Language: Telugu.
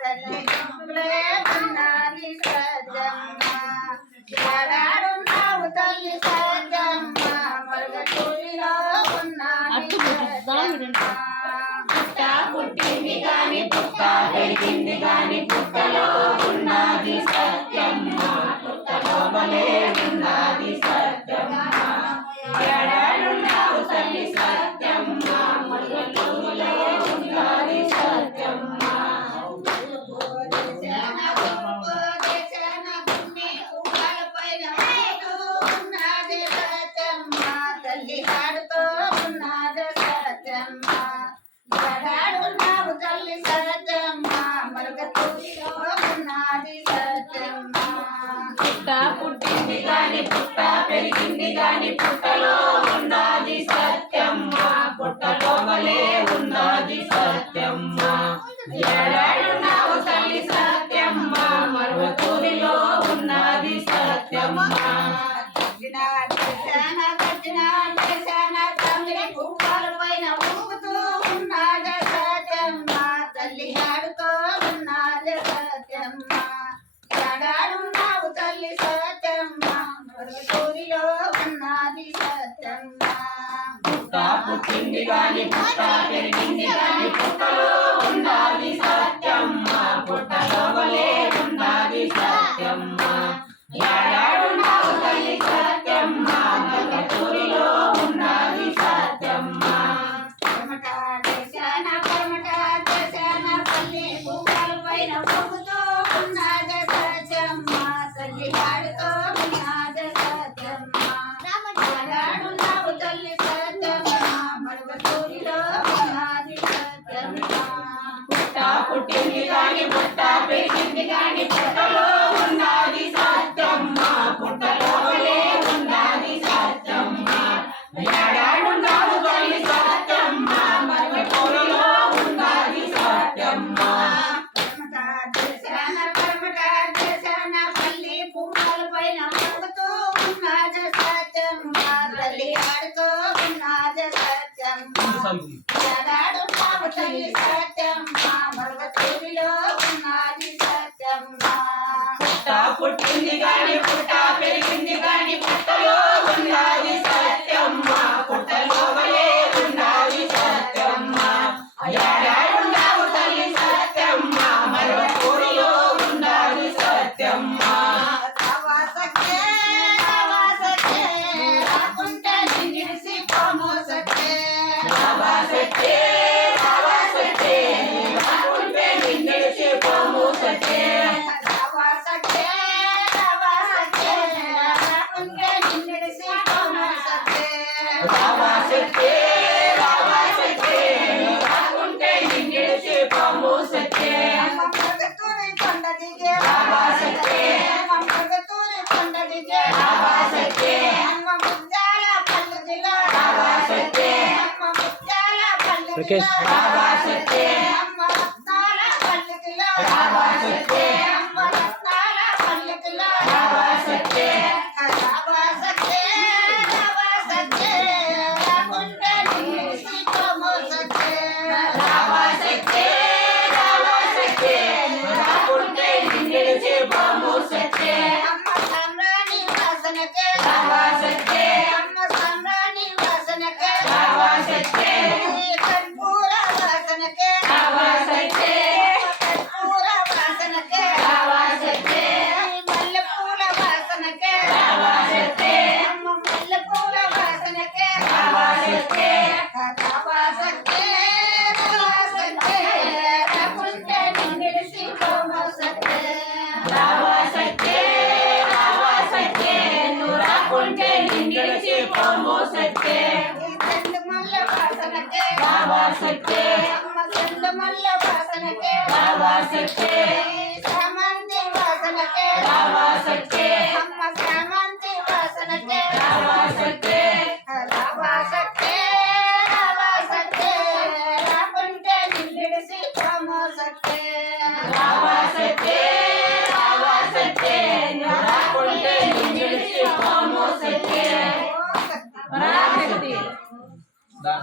తల్లి గొంతులే ఉన్నది సత్యమ్మ ఏడాడున్నావు తల్లి సత్యమ్మ మరుగూరిలో ఉన్నది పుట్ట పుట్టింది గాని పుట్ట పెరిగింది గాని పుట్టలో ఉన్నది సత్యమ్మ పుట్టలో వలే ఉన్నది సత్యమ్మ ఏడాడున్నావు తల్లి సత్యమ్మ మరుగూరిలో ఉన్నది సత్యమ్మ తల్లి ఆడుతో ఉన్నది సత్యమ్మ ఏడాడున్నావు తల్లి సత్యమ్మ మరుగూరిలో ఉన్నది సత్యమ్మ పుట్ట పుట్టింది గాని పుట్ట పెరిగింది గాని పుట్టలో ఉన్నది సత్యమ్మ పుట్టలో వలే ఉన్నది సత్యమ్మ ఏడాడున్నావు తల్లి సత్యమ్మ మరువతూరిలో ఉన్నది సత్యమ్మ తల్లి పువ్వుల పైన ఊగుతూ ఉన్నది సత్యమ్మ తల్లి ఆడుతో ఉన్నది సత్యమ్మ ఏడాడున్నావు తల్లి సత్యమ్మ మరుగూరిలో ఉన్నది సత్యమ్మ పుట్ట పుట్టింది గాని పుట్ట పెరిగింది గాని పుట్టలో ఉన్నది సత్యమ్మ పుట్టలో వలే ఉన్నది సత్యమ్మ ఏడాడున్నావు తల్లి సత్యమ్మ మరువతూరిలో ఉన్నది సత్యమ్మ పల్లి పువ్వుల పైన ఊగుతూ ఉన్నది సత్యమ్మ తల్లి ఆడుతో ఉన్నది సత్యమ్మ ఏడాడున్నావు తల్లి సత్యమ్మ మరుగూరిలో ఉన్నది సత్యమ్మ పుట్ట పుట్టింది గాని పుట్ట పెరిగింది గాని పుట్టలో ఉన్నది సత్యమ్మ పుట్టలో వలే ఉన్నది సత్యమ్మ ఏడాడున్నావు తల్లి సత్యమ్మ మరువతూరిలో ఉన్నది సత్యమ్మ పల్లి పువ్వుల పైన ఊగుతూ ఉన్నది సత్యమ్మ తల్లి ఆడుతో ఉన్నది సత్యమ్మ ఏడాడున్నావు తల్లి సత్యమ్మ మరుగూరిలో ఉన్నది సత్యమ్మ పుట్ట పుట్టింది గాని పుట్ట పెరిగింది గాని పుట్టలో ఉన్నది సత్యమ్మ పుట్టలో వలే ఉన్నది సత్యమ్మ ఏడాడున్నావు తల్లి సత్యమ్మ మరువతూరిలో ఉన్నది సత్యమ్మ రాకుంటే నిన్నిడిసి పోమోసకే రావా సత్తే రావా సత్తే రాకుంటే నిన్నెడిసి పోము సత్తే రాకుంటే నిన్నిడిసి పోమోసకే రావా సత్తే రావా సత్తే రాకుంటే నిన్నెడిసి పోము సత్తే మరుగూరి కొండ దిగే రావా సత్తే మరుగూరి కొండ దిగే రావా సత్తే ముత్యాల పల్లకిలో రావా సత్తే ముత్యాల పల్లకిలో రావా సత్తే రత్నాల పల్లకిలో రావా సత్తే రత్నాల పల్లకిలో రావా సత్తే రాకుంటే నిన్నిడిసి పోమోసకే రావా సత్తే రావా సత్తే రాకుంటే నిన్నెడిసి పోము సత్తే అమ్మ సామ్రాణి వాసనకే రావా సత్తే అమ్మ సామ్రాణి వాసనకే రావా సత్తే కర్పూర వాసనకే రావా సత్తే కర్పూర వాసనకే రావా సత్తే మల్లెపూల వాసనకే రావా సత్తే అమ్మ మల్లెపూల వాసనకే రావా సత్తే రావాసకే రాకుంటే నిన్నిడిసి పోమోసకే రావా సత్తే రావా సత్తే నువ్వు రాకుంటే నిన్నెడిసి పోము సత్తే చెండుమల్ల వాసనకే రావా సత్తే అమ్మ చెండుమల్ల వాసనకే రావా సత్తే సామంతి వాసనకే రావా సత్తే అమ్మ సామంతి వాసనకే రావా సత్తే రావాసకే రాకుంటే నిన్నిడిసి పోమోసకే రావా సత్తే రావా సత్తే నువ్వు రాకుంటే నిన్నెడిసి పోము సత్తే పరాశక్తి దా